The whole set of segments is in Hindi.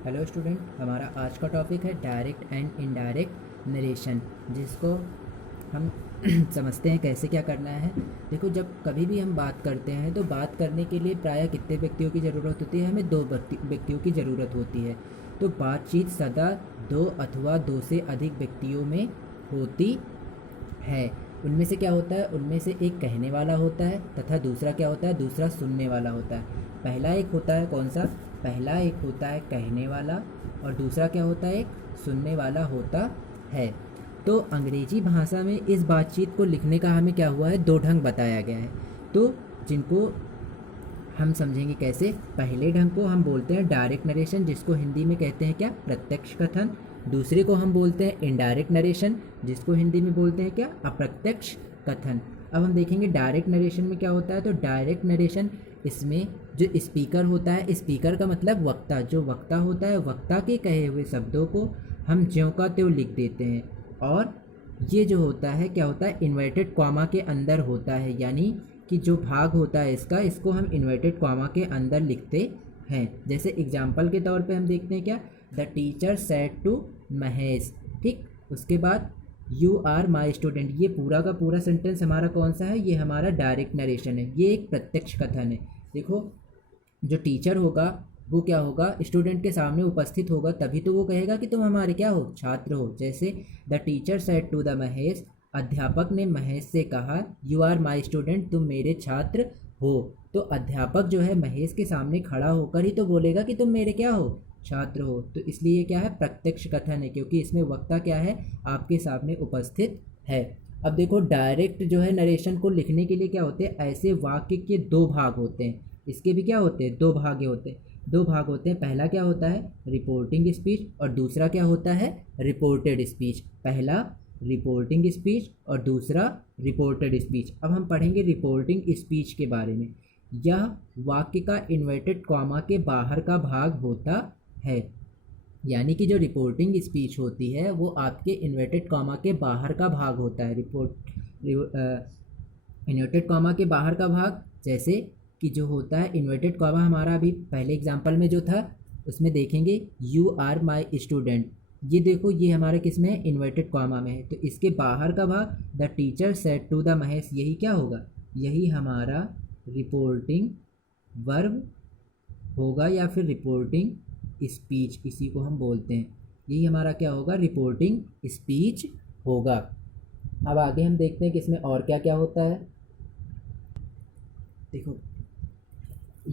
हेलो स्टूडेंट, हमारा आज का टॉपिक है डायरेक्ट एंड इनडायरेक्ट नरेशन, जिसको हम समझते हैं कैसे क्या करना है। देखो, जब कभी भी हम बात करते हैं तो बात करने के लिए प्रायः कितने व्यक्तियों की ज़रूरत होती है? हमें दो व्यक्तियों की ज़रूरत होती है। तो बातचीत सदा दो अथवा दो से अधिक व्यक्तियों में होती है। उनमें से क्या होता है? उनमें से एक कहने वाला होता है तथा दूसरा क्या होता है? दूसरा सुनने वाला होता है। पहला एक होता है कौन सा? पहला एक होता है कहने वाला और दूसरा क्या होता है? एक सुनने वाला होता है। तो अंग्रेजी भाषा में इस बातचीत को लिखने का हमें क्या हुआ है? दो ढंग बताया गया है। तो जिनको हम समझेंगे कैसे। पहले ढंग को हम बोलते हैं डायरेक्ट नरेशन, जिसको हिंदी में कहते हैं क्या? प्रत्यक्ष कथन। दूसरे को हम बोलते हैं इनडायरेक्ट नरेशन, जिसको हिंदी में बोलते हैं क्या? अप्रत्यक्ष कथन। अब हम देखेंगे डायरेक्ट नरेशन में क्या होता है। तो डायरेक्ट नरेशन, इसमें जो स्पीकर होता है, स्पीकर का मतलब वक्ता, जो वक्ता होता है, वक्ता के कहे हुए शब्दों को हम ज्यों का त्यों लिख देते हैं। और ये जो होता है क्या होता है? इन्वर्टेड कॉमा के अंदर होता है, यानी कि जो भाग होता है इसका, इसको हम इन्वर्टेड कॉमा के अंदर लिखते हैं। जैसे एग्जाम्पल के तौर पे हम देखते हैं क्या? The teacher said to Mahesh. ठीक, उसके बाद यू आर माई स्टूडेंट। ये पूरा का पूरा सेंटेंस हमारा कौन सा है? ये हमारा डायरेक्ट नरेशन है, ये एक प्रत्यक्ष कथन है। देखो, जो टीचर होगा वो क्या होगा? स्टूडेंट के सामने उपस्थित होगा, तभी तो वो कहेगा कि तुम हमारे क्या हो? छात्र हो। जैसे the teacher said to the Mahesh, अध्यापक ने महेश से कहा यू आर माई स्टूडेंट, तुम मेरे छात्र हो। तो अध्यापक जो है महेश के सामने खड़ा होकर ही तो बोलेगा कि तुम मेरे क्या हो? छात्र हो। तो इसलिए ये क्या है? प्रत्यक्ष कथन है, क्योंकि इसमें वक्ता क्या है? आपके सामने उपस्थित है। अब देखो, डायरेक्ट जो है नरेशन को लिखने के लिए क्या होते हैं? ऐसे वाक्य के दो भाग होते हैं। इसके भी क्या होते हैं? दो भाग होते हैं। दो भाग होते हैं। पहला क्या होता है? रिपोर्टिंग स्पीच, और दूसरा क्या होता है? Reported speech. पहला रिपोर्टिंग स्पीच और दूसरा रिपोर्टेड स्पीच। अब हम पढ़ेंगे रिपोर्टिंग स्पीच के बारे में। यह वाक्य का इन्वर्टेड कॉमा के बाहर का भाग होता है, यानी कि जो रिपोर्टिंग स्पीच होती है वो आपके इन्वर्टेड कॉमा के बाहर का भाग होता है। इन्वर्टेड कॉमा के बाहर का भाग, जैसे कि जो होता है इन्वर्टेड कॉमा, हमारा अभी पहले एग्जांपल में जो था उसमें देखेंगे यू आर माई स्टूडेंट। ये देखो, ये हमारे किस में है? इन्वर्टेड कॉमा में है। तो इसके बाहर का भाग the teacher said to the Mahesh, यही क्या होगा? यही हमारा रिपोर्टिंग वर्ब होगा, या फिर रिपोर्टिंग स्पीच इसी को हम बोलते हैं। यही हमारा क्या होगा? रिपोर्टिंग स्पीच होगा। अब आगे हम देखते हैं कि इसमें और क्या क्या होता है। देखो,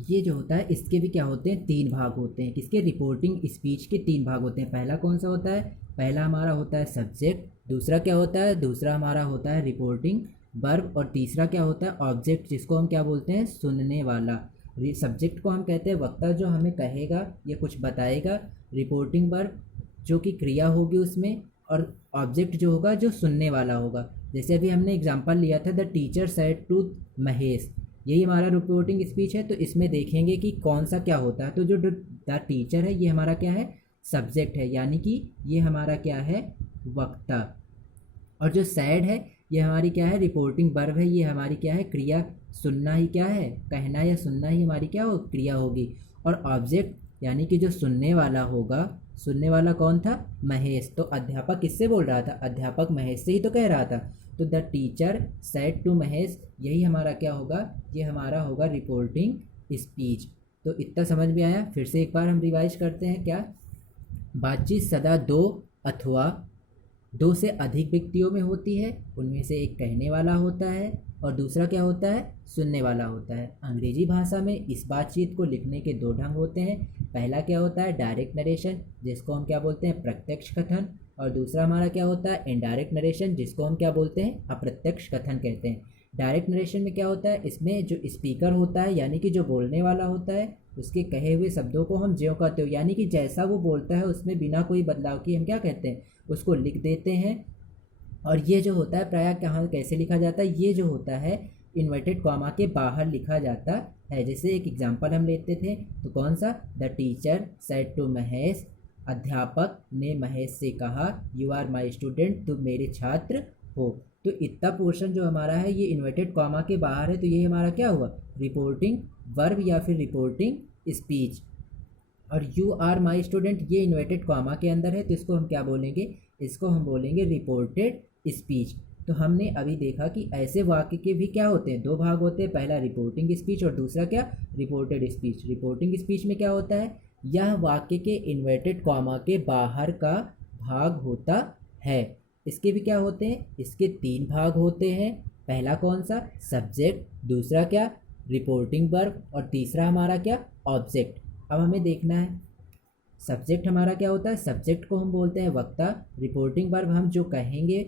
ये जो होता है इसके भी क्या होते हैं? तीन भाग होते हैं। किसके? रिपोर्टिंग स्पीच के तीन भाग होते हैं। पहला कौन सा होता है? पहला हमारा होता है सब्जेक्ट। दूसरा क्या होता है? दूसरा हमारा होता है रिपोर्टिंग वर्ब। और तीसरा क्या होता है? ऑब्जेक्ट, जिसको हम क्या बोलते हैं? सुनने वाला। सब्जेक्ट को हम कहते हैं वक्ता, जो हमें कहेगा या कुछ बताएगा। रिपोर्टिंग वर्ब जो कि क्रिया होगी उसमें, और ऑब्जेक्ट जो होगा जो सुनने वाला होगा। जैसे अभी हमने एग्जांपल लिया था the teacher said to Mahesh, यही हमारा रिपोर्टिंग स्पीच है। तो इसमें देखेंगे कि कौन सा क्या होता है। तो जो द टीचर है ये हमारा क्या है? सब्जेक्ट है, यानी कि ये हमारा क्या है? वक्ता। और जो सैड है ये हमारी क्या है? रिपोर्टिंग वर्ब है, ये हमारी क्या है? क्रिया। सुनना ही क्या है? कहना या सुनना ही हमारी क्या हो? क्रिया होगी। और ऑब्जेक्ट यानी कि जो सुनने वाला होगा, सुनने वाला कौन था? महेश। तो अध्यापक किससे बोल रहा था? अध्यापक महेश से ही तो कह रहा था। तो the teacher said to Mahesh, यही हमारा क्या होगा? ये हमारा होगा रिपोर्टिंग स्पीच। तो इतना समझ में आया? फिर से एक बार हम रिवाइज करते हैं। क्या? बातचीत सदा दो अथवा दो से अधिक व्यक्तियों में होती है। उनमें से एक कहने वाला होता है और दूसरा क्या होता है? सुनने वाला होता है। अंग्रेजी भाषा में इस बातचीत को लिखने के दो ढंग होते हैं। पहला क्या होता है? डायरेक्ट नरेशन, जिसको हम क्या बोलते हैं? प्रत्यक्ष कथन। और दूसरा हमारा क्या होता है? इनडायरेक्ट नरेशन, जिसको हम क्या बोलते हैं? अप्रत्यक्ष कथन कहते हैं। डायरेक्ट नरेशन में क्या होता है? इसमें जो स्पीकर होता है, यानी कि जो बोलने वाला होता है, उसके कहे हुए शब्दों को हम ज्यों का त्यों, यानी कि जैसा वो बोलता है उसमें बिना कोई बदलाव की हम क्या कहते हैं? उसको लिख देते हैं। और ये जो होता है प्रायः कहाँ कैसे लिखा जाता है? ये जो होता है इन्वर्टेड कॉमा के बाहर लिखा जाता है। जैसे एक एग्जांपल हम लेते थे, तो कौन सा? The teacher said to Mahesh, अध्यापक ने महेश से कहा यू आर माई स्टूडेंट, तुम मेरे छात्र हो। तो इतना पोर्शन जो हमारा है ये इन्वर्टेड कॉमा के बाहर है। तो ये हमारा क्या हुआ? रिपोर्टिंग वर्ब या फिर रिपोर्टिंग स्पीच। और यू आर माई स्टूडेंट ये इन्वर्टेड कॉमा के अंदर है, तो इसको हम क्या बोलेंगे, इसको हम बोलेंगे रिपोर्टेड स्पीच। तो हमने अभी देखा कि ऐसे वाक्य के भी क्या होते हैं, दो भाग होते हैं, पहला रिपोर्टिंग स्पीच और दूसरा क्या, रिपोर्टेड स्पीच। रिपोर्टिंग स्पीच में क्या होता है, यह वाक्य के इन्वर्टेड कॉमा के बाहर का भाग होता है। इसके भी क्या होते हैं, इसके तीन भाग होते हैं। पहला कौन सा, सब्जेक्ट, दूसरा क्या, रिपोर्टिंग वर्ब, और तीसरा हमारा क्या, ऑब्जेक्ट। अब हमें देखना है सब्जेक्ट हमारा क्या होता है, सब्जेक्ट को हम बोलते हैं वक्ता, रिपोर्टिंग वर्ब हम जो कहेंगे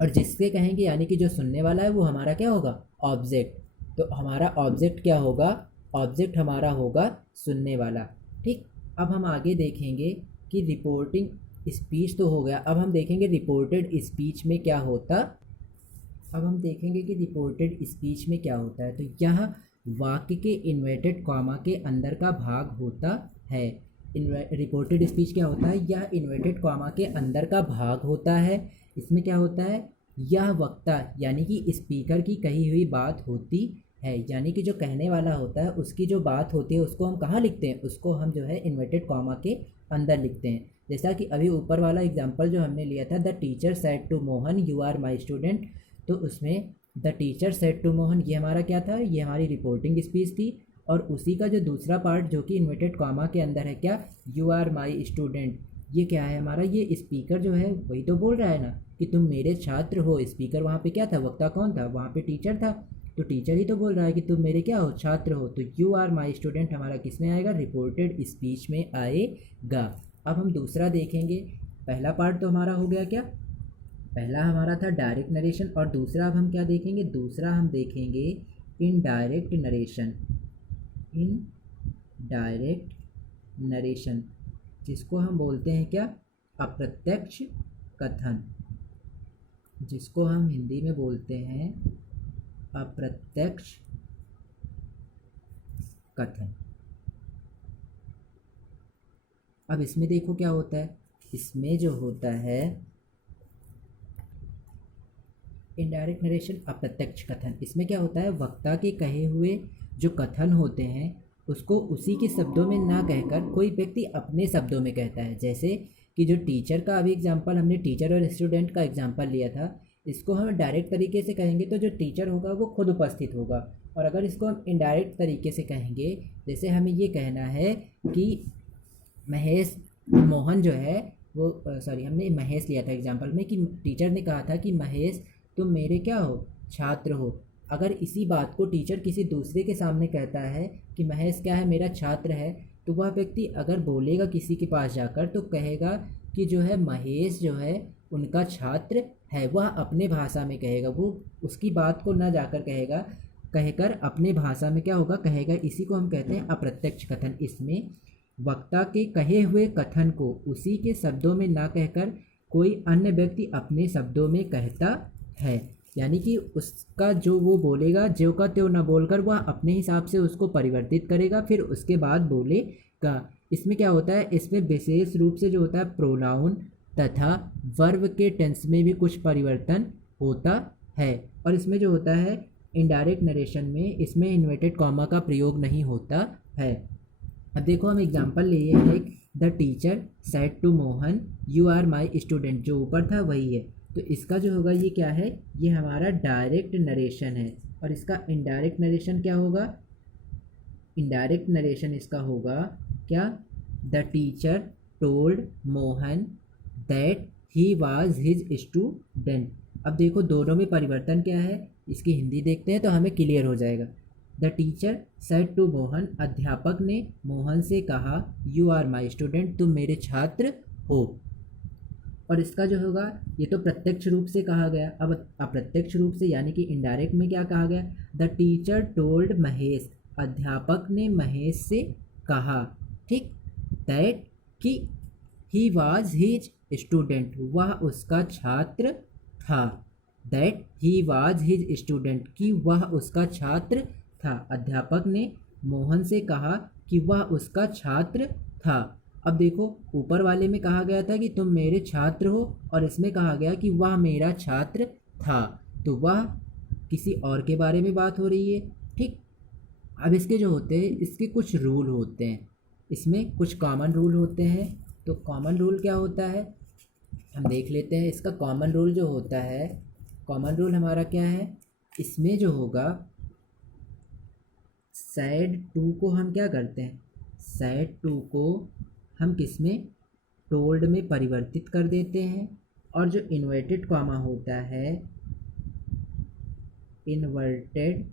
और जिससे कहेंगे यानी कि जो सुनने वाला है वो हमारा क्या होगा, ऑब्जेक्ट। तो हमारा ऑब्जेक्ट क्या होगा, ऑब्जेक्ट हमारा होगा सुनने वाला। ठीक, अब हम आगे देखेंगे कि रिपोर्टिंग स्पीच तो हो गया, अब हम देखेंगे रिपोर्टेड स्पीच में क्या होता। अब हम देखेंगे कि रिपोर्टेड स्पीच में क्या होता है। तो यह वाक्य के इन्वर्टेड कॉमा के अंदर का भाग होता है। रिपोर्टेड स्पीच क्या होता है, यह इन्वर्टेड कॉमा के अंदर का भाग होता है। इसमें क्या होता है, यह वक्ता यानी कि स्पीकर की कही हुई बात होती है, यानी कि जो कहने वाला होता है उसकी जो बात होती है उसको हम कहाँ लिखते हैं, उसको हम जो है इन्वर्टेड कॉमा के अंदर लिखते हैं। जैसा कि अभी ऊपर वाला एग्जांपल जो हमने लिया था, the teacher said to Mohan you are my student, तो उसमें the teacher said to Mohan ये हमारा क्या था, ये हमारी रिपोर्टिंग स्पीच थी। और उसी का जो दूसरा पार्ट जो कि इन्वर्टेड कॉमा के अंदर है क्या, यू आर माई स्टूडेंट, ये क्या है हमारा, ये स्पीकर जो है वही तो बोल रहा है ना कि तुम मेरे छात्र हो। स्पीकर वहाँ पे क्या था, वक्ता कौन था, वहाँ पे टीचर था, तो टीचर ही तो बोल रहा है कि तुम मेरे क्या हो, छात्र हो। तो यू आर माई स्टूडेंट हमारा किस में आएगा, रिपोर्टेड स्पीच में आएगा। अब हम दूसरा देखेंगे, पहला पार्ट तो हमारा हो गया क्या, पहला हमारा था डायरेक्ट नरेशन, और दूसरा अब हम क्या देखेंगे, दूसरा हम देखेंगे इनडायरेक्ट नरेशन। इनडायरेक्ट नरेशन जिसको हम बोलते हैं क्या, अप्रत्यक्ष कथन, जिसको हम हिंदी में बोलते हैं अप्रत्यक्ष कथन। अब इसमें देखो क्या होता है, इसमें जो होता है इनडायरेक्ट नरेशन अप्रत्यक्ष कथन, इसमें क्या होता है, वक्ता के कहे हुए जो कथन होते हैं उसको उसी के शब्दों में ना कहकर कोई व्यक्ति अपने शब्दों में कहता है। जैसे कि जो टीचर का अभी एग्जांपल हमने टीचर और स्टूडेंट का एग्जांपल लिया था, इसको हम डायरेक्ट तरीके से कहेंगे तो जो टीचर होगा वो खुद उपस्थित होगा, और अगर इसको हम इनडायरेक्ट तरीके से कहेंगे, जैसे हमें ये कहना है कि महेश, मोहन जो है वो सॉरी हमने महेश लिया था एग्जाम्पल में, कि टीचर ने कहा था कि महेश तुम मेरे क्या हो, छात्र हो। अगर इसी बात को टीचर किसी दूसरे के सामने कहता है कि महेश क्या है, मेरा छात्र है, तो वह व्यक्ति अगर बोलेगा किसी के पास जाकर तो कहेगा कि जो है महेश जो है उनका छात्र है, वह अपने भाषा में कहेगा, वो उसकी बात को न जाकर कहेगा, कहकर अपने भाषा में क्या होगा, कहेगा। इसी को हम कहते हैं अप्रत्यक्ष कथन। इसमें वक्ता के कहे हुए कथन को उसी के शब्दों में ना कहकर कोई अन्य व्यक्ति अपने शब्दों में कहता है, यानी कि उसका जो वो बोलेगा ज्यों का त्यों न बोलकर वह अपने हिसाब से उसको परिवर्तित करेगा, फिर उसके बाद बोलेगा। इसमें क्या होता है, इसमें विशेष रूप से जो होता है प्रोनाउन तथा वर्ब के टेंस में भी कुछ परिवर्तन होता है। और इसमें जो होता है इनडायरेक्ट नरेशन में, इसमें इन्वर्टेड कॉमा का प्रयोग नहीं होता है। अब देखो हम एग्जांपल लिए हैं, the teacher said to Mohan you are my student, जो ऊपर था वही है। तो इसका जो होगा ये क्या है, ये हमारा डायरेक्ट नरेशन है। और इसका इनडायरेक्ट नरेशन क्या होगा, इनडायरेक्ट नरेशन इसका होगा क्या, the teacher told Mohan that he was his student. अब देखो दोनों में परिवर्तन क्या है, इसकी हिंदी देखते हैं तो हमें क्लियर हो जाएगा। The teacher said to Mohan, अध्यापक ने मोहन से कहा यू आर माई स्टूडेंट, तुम मेरे छात्र हो। और इसका जो होगा ये तो प्रत्यक्ष रूप से कहा गया, अब अप्रत्यक्ष रूप से यानी कि इनडायरेक्ट में क्या कहा गया, द टीचर टोल्ड महेश, अध्यापक ने महेश से कहा, ठीक, दैट कि ही वाज हिज स्टूडेंट, वह उसका छात्र था। That he was his student, कि वह उसका छात्र था। अध्यापक ने मोहन से कहा कि वह उसका छात्र था। अब देखो ऊपर वाले में कहा गया था कि तुम मेरे छात्र हो, और इसमें कहा गया कि वह मेरा छात्र था, तो वह किसी और के बारे में बात हो रही है। ठीक, अब इसके जो होते हैं इसके कुछ रूल होते हैं। इसमें कुछ कॉमन रूल होते हैं। तो कॉमन रूल क्या होता है, हम देख लेते हैं। इसका कॉमन रूल जो होता है, कॉमन रूल हमारा क्या है, इसमें जो होगा सैड टू को हम क्या करते हैं, सैड टू को हम किस में, टोल्ड में परिवर्तित कर देते हैं। और जो इन्वर्टेड कॉमा होता है, इन्वर्टेड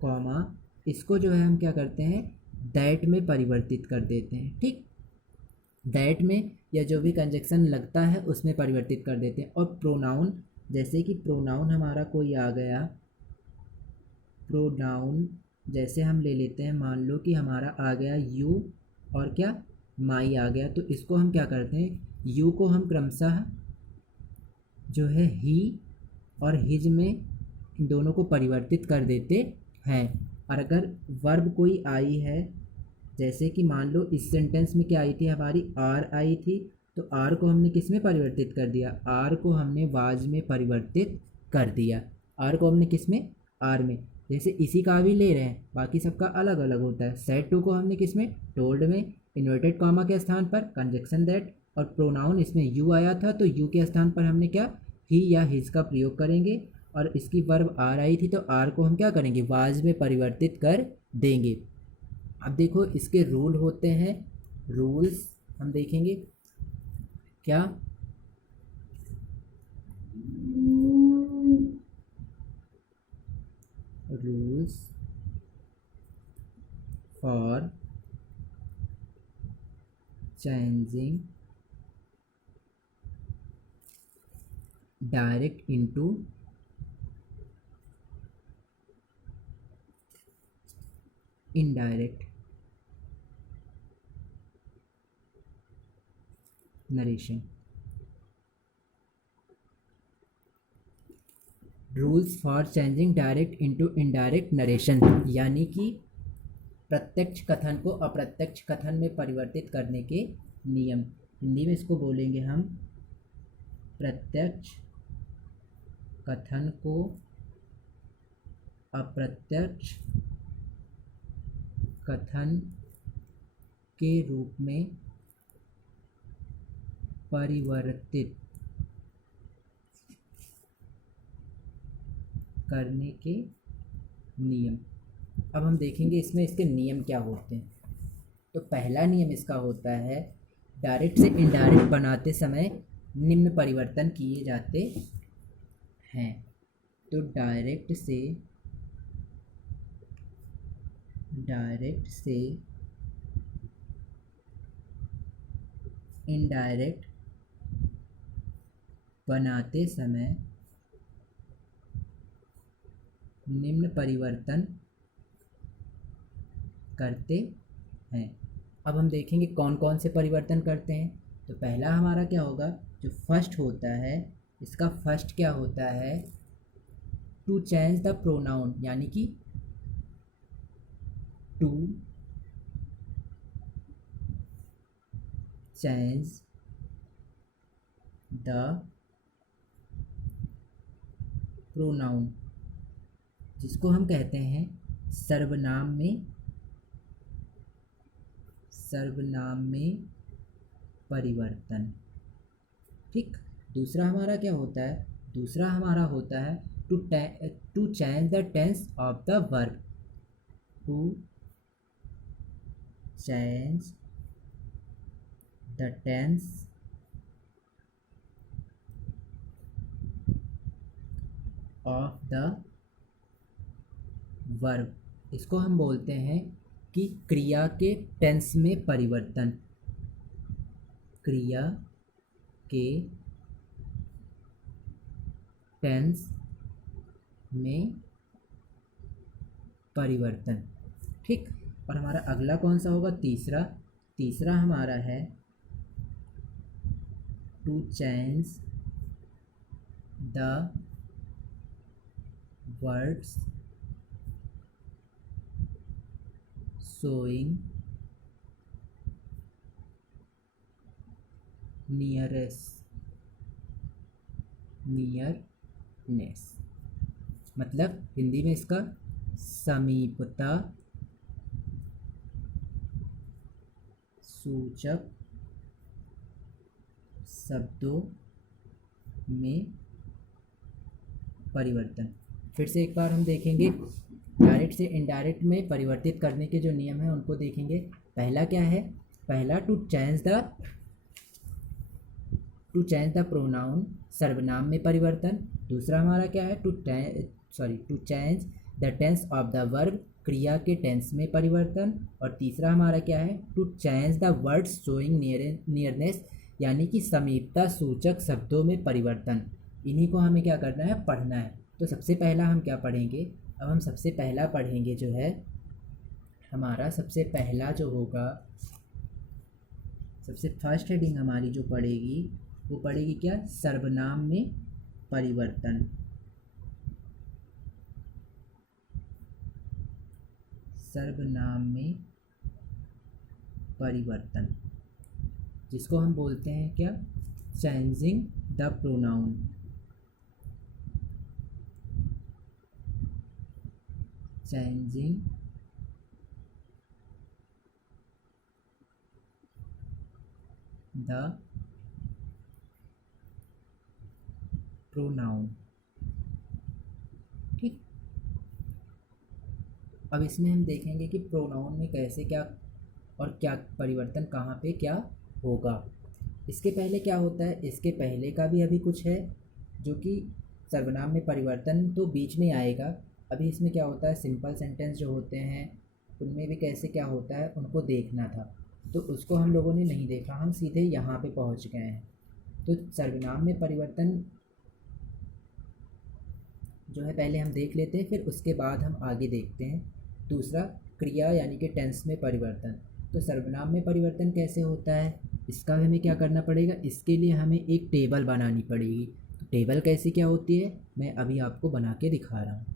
कॉमा, इसको जो है हम क्या करते हैं, दैट में परिवर्तित कर देते हैं। ठीक, दैट में या जो भी कंजक्शन लगता है उसमें परिवर्तित कर देते हैं। और प्रोनाउन, जैसे कि प्रोनाउन हमारा कोई आ गया, प्रोनाउन जैसे हम ले लेते हैं, मान लो कि हमारा आ गया यू और क्या, माई आ गया, तो इसको हम क्या करते हैं, यू को हम क्रमशः जो है ही और हिज में इन दोनों को परिवर्तित कर देते हैं। और अगर वर्ब कोई आई है, जैसे कि मान लो इस सेंटेंस में क्या आई थी हमारी, आर आई थी, तो आर को हमने किस में परिवर्तित कर दिया, आर को हमने वाज में परिवर्तित कर दिया। आर को हमने किस में, आर में। जैसे इसी का भी ले रहे हैं, बाकी सबका अलग अलग होता है। सेड टू को हमने किस में, टोल्ड में, इन्वर्टेड कॉमा के स्थान पर कंजक्शन दैट, और प्रोनाउन इसमें यू आया था तो यू के स्थान पर हमने क्या, ही या हिज का प्रयोग करेंगे। और इसकी वर्ब आर आई थी तो आर को हम क्या करेंगे, वाज में परिवर्तित कर देंगे। अब देखो इसके रूल होते हैं, रूल्स हम देखेंगे क्या, rules for changing direct into indirect narration. Rules for changing direct into indirect narration, यानी कि प्रत्यक्ष कथन को अप्रत्यक्ष कथन में परिवर्तित करने के नियम। हिंदी में इसको बोलेंगे हम, प्रत्यक्ष कथन को अप्रत्यक्ष कथन के रूप में परिवर्तित करने के नियम। अब हम देखेंगे इसमें इसके नियम क्या होते हैं। तो पहला नियम इसका होता है, डायरेक्ट से इनडायरेक्ट बनाते समय निम्न परिवर्तन किए जाते हैं। तो डायरेक्ट से इनडायरेक्ट बनाते समय निम्न परिवर्तन करते हैं। अब हम देखेंगे कौन कौन से परिवर्तन करते हैं। तो पहला हमारा क्या होगा, जो फर्स्ट होता है, इसका फर्स्ट क्या होता है, टू चेंज द प्रोनाउन, यानी कि टू चेंज द प्रोनाउन, जिसको हम कहते हैं सर्वनाम में परिवर्तन। ठीक, दूसरा हमारा क्या होता है, दूसरा हमारा होता है to change the tense of the verb, to change the tense of the verb. इसको हम बोलते हैं कि क्रिया के टेंस में परिवर्तन, क्रिया के टेंस में परिवर्तन। ठीक, और हमारा अगला कौन सा होगा, तीसरा हमारा है to change the words showing nearness, मतलब हिंदी में इसका समीपता सूचक शब्दों में परिवर्तन। फिर से एक बार हम देखेंगे, डायरेक्ट से इनडायरेक्ट में परिवर्तित करने के जो नियम हैं उनको देखेंगे। पहला क्या है? पहला टू चेंज द प्रोनाउन, सर्वनाम में परिवर्तन। दूसरा हमारा क्या है? To change the tense of the verb, क्रिया के टेंस में परिवर्तन। और तीसरा हमारा क्या है? To change the words showing nearness, यानी कि समीपता सूचक शब्दों में परिवर्तन। इन्हीं को हमें क्या करना है? पढ़ना है। तो सबसे पहला हम क्या पढ़ेंगे? अब हम सबसे पहला पढ़ेंगे जो है हमारा, सबसे पहला जो होगा, सबसे फर्स्ट हेडिंग हमारी जो पढ़ेगी वो पढ़ेगी क्या? सर्वनाम में परिवर्तन। सर्वनाम में परिवर्तन, जिसको हम बोलते हैं क्या? Changing the pronoun. Changing the pronoun. ठीक, अब इसमें हम देखेंगे कि प्रोनाउन में कैसे क्या और क्या परिवर्तन, कहाँ पे क्या होगा। इसके पहले क्या होता है? इसके पहले का भी अभी कुछ है जो कि सर्वनाम में परिवर्तन तो बीच में आएगा। अभी इसमें क्या होता है? सिंपल सेंटेंस जो होते हैं उनमें भी कैसे क्या होता है उनको देखना था, तो उसको हम लोगों ने नहीं देखा, हम सीधे यहाँ पे पहुँच गए हैं। तो सर्वनाम में परिवर्तन जो है पहले हम देख लेते हैं, फिर उसके बाद हम आगे देखते हैं। दूसरा, क्रिया यानी कि टेंस में परिवर्तन। तो सर्वनाम में परिवर्तन कैसे होता है, इसका हमें क्या करना पड़ेगा? इसके लिए हमें एक टेबल बनानी पड़ेगी। तो टेबल कैसी क्या होती है मैं अभी आपको बना के दिखा रहा हूँ।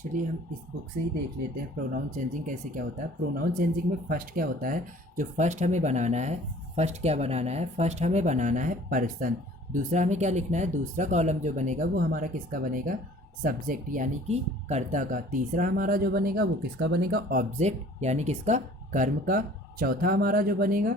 चलिए हम इस बुक से ही देख लेते हैं प्रोनाउन चेंजिंग कैसे क्या होता है। प्रोनाउन चेंजिंग में फर्स्ट क्या होता है? जो फर्स्ट हमें बनाना है, फर्स्ट क्या बनाना है? फर्स्ट हमें बनाना है पर्सन। दूसरा हमें क्या लिखना है? दूसरा कॉलम जो बनेगा वो हमारा किसका बनेगा? सब्जेक्ट यानी कि कर्ता का। तीसरा हमारा जो बनेगा वो किसका बनेगा? ऑब्जेक्ट यानी किसका? कर्म का। चौथा हमारा जो बनेगा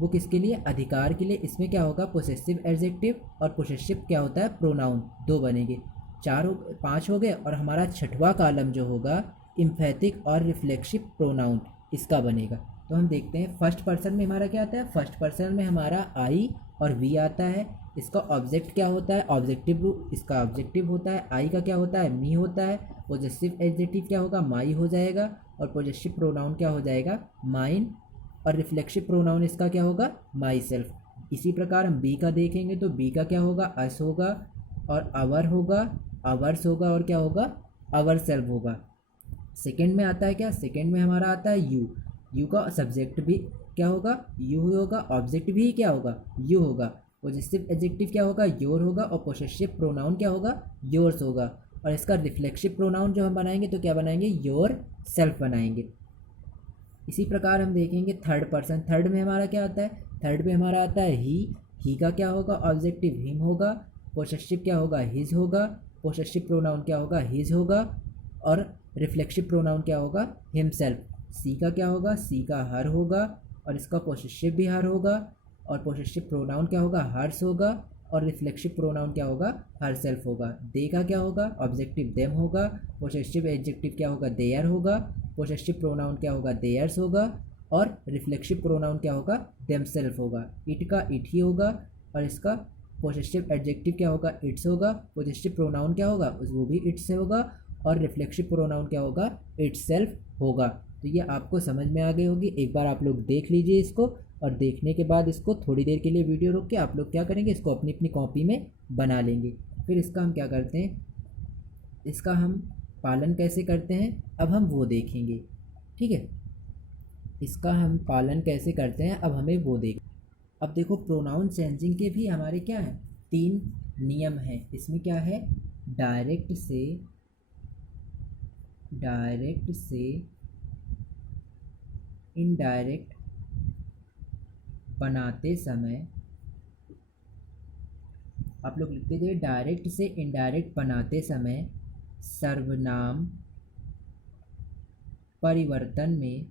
वो किसके लिए? अधिकार के लिए। इसमें क्या होगा? पोसेसिव एडजेक्टिव, और पोसेसिव क्या होता है? प्रोनाउन। दो बनेंगे, पाँच हो गए। और हमारा छठवां कॉलम जो होगा इम्फेटिक और रिफ्लेक्सिव प्रोनाउन, इसका बनेगा। तो हम देखते हैं फर्स्ट पर्सन में हमारा क्या आता है? फर्स्ट पर्सन में हमारा आई और वी आता है। इसका ऑब्जेक्ट क्या होता है? ऑब्जेक्टिव, इसका ऑब्जेक्टिव होता है। आई का क्या होता है? मी होता है। पोजेसिव एडजेक्टिव क्या होगा? माई हो जाएगा। और पोजेसिव प्रोनाउन क्या हो जाएगा? माइन। और रिफ्लेक्सिव प्रोनाउन इसका क्या होगा? My self. इसी प्रकार हम बी का देखेंगे तो बी का क्या होगा? अस होगा और अवर होगा, अवर्स होगा और क्या होगा? अवर सेल्फ होगा। सेकंड में आता है क्या? सेकंड में हमारा आता है यू। यू का सब्जेक्ट भी क्या होगा? यू होगा। ऑब्जेक्ट भी क्या होगा? यू होगा। पोजेसिव एडजेक्टिव क्या होगा? योर होगा। और पोसेसिव प्रोनाउन क्या होगा? योर्स होगा। और इसका रिफ्लेक्सिव प्रोनाउन जो हम बनाएंगे तो क्या बनाएंगे? योर सेल्फ बनाएंगे। इसी प्रकार हम देखेंगे थर्ड पर्सन। थर्ड में हमारा क्या आता है? थर्ड में हमारा आता है ही का क्या होगा? ऑब्जेक्टिव हिम होगा। पोसेसिव क्या होगा? हिज होगा। पोसेसिव प्रोनाउन क्या होगा? हिज होगा। और रिफ्लेक्सिव प्रोनाउन क्या होगा? हिमसेल्फ। सी का क्या होगा? सी का हर होगा। और इसका पोसेसिव भी हर होगा। और पोसेसिव प्रोनाउन क्या होगा? हर्स होगा। और रिफ्लेक्सिव प्रोनाउन क्या होगा? हर सेल्फ होगा। दे का क्या होगा? ऑब्जेक्टिव देम होगा। पोसेसिव एडजेक्टिव क्या होगा? देयर होगा। पोसेसिव प्रोनाउन क्या होगा? देयर्स होगा। और रिफ्लेक्सिव प्रोनाउन क्या होगा? देम सेल्फ होगा। इट का इट ही होगा। और इसका पोसेसिव एडजेक्टिव क्या होगा? इट्स होगा। पोसेसिव प्रोनाउन क्या होगा? वो भी इट्स से होगा। और रिफ्लेक्सिव प्रोनाउन क्या होगा? इट्स सेल्फ होगा। तो ये आपको समझ में आ गई होगी। एक बार आप लोग देख लीजिए इसको, और देखने के बाद इसको थोड़ी देर के लिए वीडियो रोक के आप लोग क्या करेंगे? इसको अपनी अपनी कॉपी में बना लेंगे। फिर इसका हम क्या करते हैं? इसका हम पालन कैसे करते हैं अब हम वो देखेंगे। ठीक है, इसका हम पालन कैसे करते हैं अब हमें वो देख। अब देखो प्रोनाउन चेंजिंग के भी हमारे क्या हैं? 3 नियम हैं। इसमें क्या है? डायरेक्ट से इनडायरेक्ट बनाते समय, आप लोग लिखते थे डायरेक्ट से इनडायरेक्ट बनाते समय सर्वनाम परिवर्तन में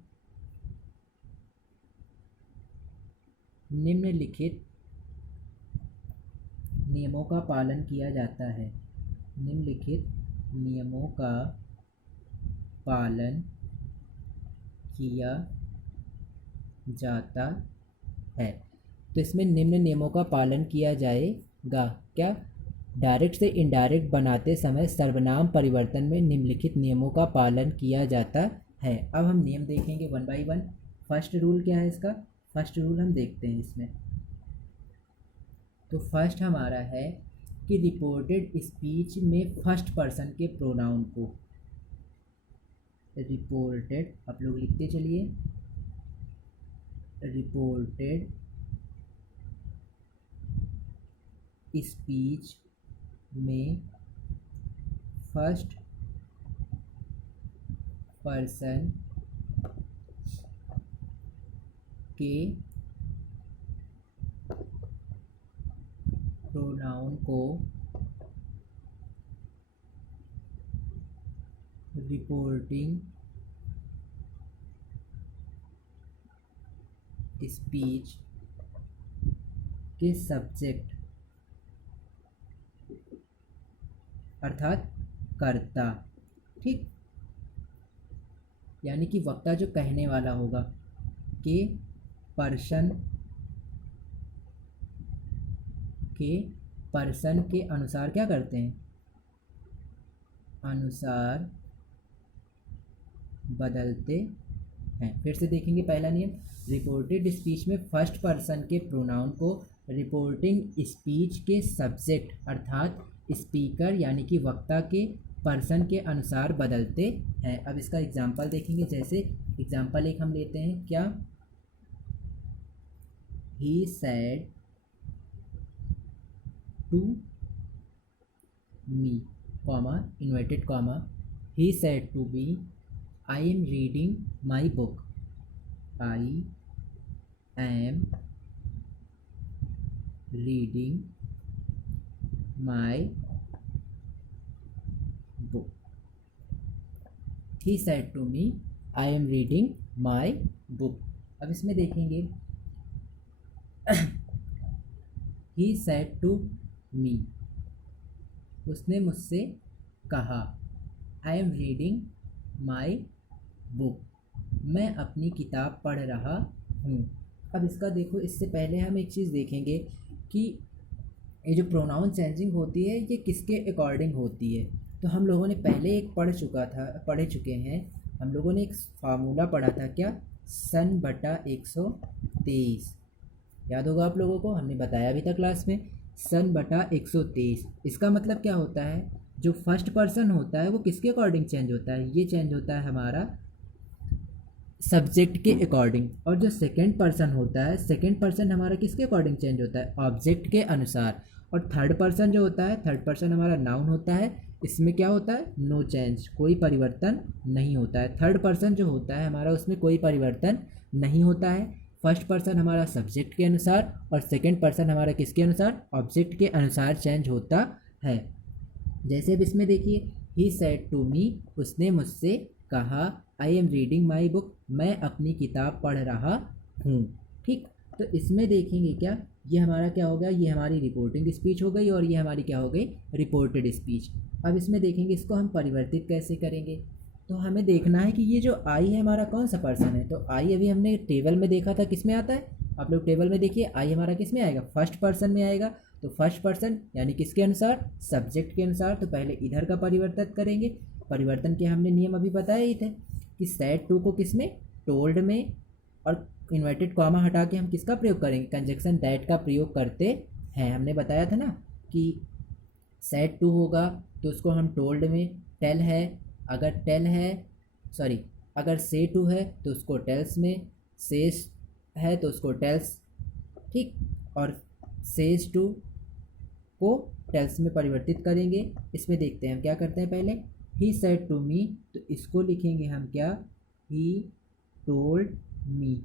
निम्नलिखित नियमों का पालन किया जाता है। निम्नलिखित नियमों का पालन किया जाता है। तो इसमें निम्न नियमों का पालन किया जाएगा। क्या? डायरेक्ट से इनडायरेक्ट बनाते समय सर्वनाम परिवर्तन में निम्नलिखित नियमों का पालन किया जाता है। अब हम नियम देखेंगे one by one. First rule क्या है इसका? फर्स्ट रूल हम देखते हैं इसमें। तो फर्स्ट हमारा है कि रिपोर्टेड स्पीच में फर्स्ट पर्सन के प्रोनाउन को, रिपोर्टेड, आप लोग लिखते चलिए, रिपोर्टेड स्पीच में फर्स्ट पर्सन के प्रोनाउन को रिपोर्टिंग स्पीच के सब्जेक्ट अर्थात कर्ता, ठीक, यानी कि वक्ता जो कहने वाला होगा, के पर्सन के अनुसार क्या करते हैं? अनुसार बदलते हैं। फिर से देखेंगे पहला नियम। रिपोर्टेड स्पीच में फर्स्ट पर्सन के प्रोनाउन को रिपोर्टिंग स्पीच के सब्जेक्ट अर्थात स्पीकर यानी कि वक्ता के पर्सन के अनुसार बदलते हैं। अब इसका एग्जाम्पल देखेंगे। जैसे एग्जाम्पल एक हम लेते हैं, क्या? He said to me, comma, inverted comma, he said to me, I am reading my book, I am reading my book. He said to me, I am reading my book. अब इसमें देखेंगे ही सैड टू मी, उसने मुझसे कहा, आई एम रीडिंग माई बुक, मैं अपनी किताब पढ़ रहा हूँ। अब इसका देखो, इससे पहले हम एक चीज़ देखेंगे कि ये जो प्रोनाउन चेंजिंग होती है ये किसके अकॉर्डिंग होती है। तो हम लोगों ने पहले एक पढ़ चुके हैं, हम लोगों ने एक फार्मूला पढ़ा था, क्या? सन बटा 123, याद होगा आप लोगों को, हमने बताया भी था क्लास में। सन बटा 123, इसका मतलब क्या होता है? जो फर्स्ट पर्सन होता है वो किसके अकॉर्डिंग चेंज होता है? ये चेंज होता है हमारा सब्जेक्ट के अकॉर्डिंग। और जो सेकंड पर्सन होता है, सेकंड पर्सन हमारा किसके अकॉर्डिंग चेंज होता है? ऑब्जेक्ट के अनुसार। और थर्ड पर्सन जो होता है, थर्ड पर्सन हमारा नाउन होता है, इसमें क्या होता है? नो चेंज, कोई परिवर्तन नहीं होता है। थर्ड पर्सन जो होता है हमारा, उसमें कोई परिवर्तन नहीं होता है। फर्स्ट पर्सन हमारा सब्जेक्ट के अनुसार और सेकंड पर्सन हमारा किसके अनुसार? ऑब्जेक्ट के अनुसार चेंज होता है। जैसे अब इसमें देखिए, ही सेड टू मी, उसने मुझसे कहा, आई एम रीडिंग माई बुक, मैं अपनी किताब पढ़ रहा हूँ, ठीक। तो इसमें देखेंगे क्या, ये हमारा क्या हो गया? ये हमारी रिपोर्टिंग स्पीच हो गई और ये हमारी क्या हो गई? Reported speech. अब इसमें देखेंगे इसको हम परिवर्तित कैसे करेंगे। तो हमें देखना है कि ये जो आई है हमारा कौन सा पर्सन है। तो आई अभी हमने टेबल में देखा था किस में आता है, आप लोग टेबल में देखिए, आई हमारा किस में आएगा? फर्स्ट पर्सन में आएगा। तो फर्स्ट पर्सन यानी किसके अनुसार? सब्जेक्ट के अनुसार। तो पहले इधर का परिवर्तन करेंगे। परिवर्तन के हमने नियम अभी बताए ही थे कि सेड टू को किस में? टोल्ड में, और इन्वर्टेड कॉमा हटा के हम किसका प्रयोग करेंगे? कंजक्शन दैट का प्रयोग करते हैं। हमने बताया था ना कि सेड टू होगा तो उसको हम टोल्ड में, टेल है अगर टेल है, सॉरी, अगर से टू है तो उसको टेल्स में, सेस है तो उसको टेल्स, ठीक, और सेज टू को टेल्स में परिवर्तित करेंगे। इसमें देखते हैं हम क्या करते हैं। पहले ही सेड टू मी, तो इसको लिखेंगे हम क्या? ही टोल्ड मी,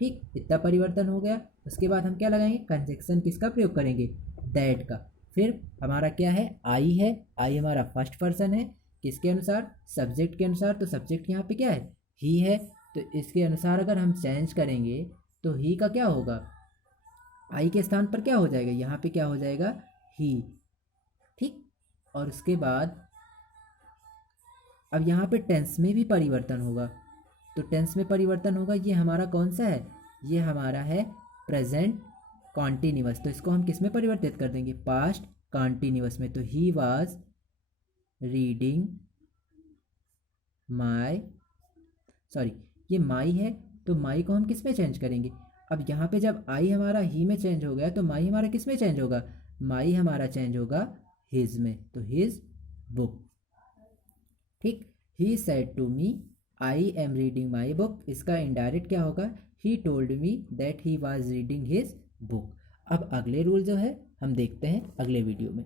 ठीक, इतना परिवर्तन हो गया। उसके बाद हम क्या लगाएंगे? कंजक्शन किसका प्रयोग करेंगे? दैट का। फिर हमारा क्या है? आई है, आई हमारा फर्स्ट पर्सन है, किसके अनुसार? सब्जेक्ट के अनुसार। तो सब्जेक्ट यहाँ पे क्या है? ही है। तो इसके अनुसार अगर हम चेंज करेंगे तो ही का क्या होगा? आई के स्थान पर क्या हो जाएगा, यहाँ पे क्या हो जाएगा, ही। ठीक, और उसके बाद अब यहाँ पे टेंस में भी परिवर्तन होगा। तो टेंस में परिवर्तन होगा, ये हमारा कौन सा है, ये हमारा है प्रेजेंट कॉन्टिन्यूअस। तो इसको हम किस में परिवर्तित कर देंगे, पास्ट कॉन्टिन्यूअस में। तो ही वाज रीडिंग माई, सॉरी ये माई है, तो माई को हम किस में चेंज करेंगे। अब यहाँ पे जब आई हमारा ही में चेंज हो गया तो माई हमारा किस में चेंज होगा, माई हमारा चेंज होगा हिज में। तो हिज बुक। ठीक, he said to me I am reading my book, इसका इनडायरेक्ट क्या होगा, he told me that he was reading his book. अब अगले रूल जो है हम देखते हैं अगले वीडियो में।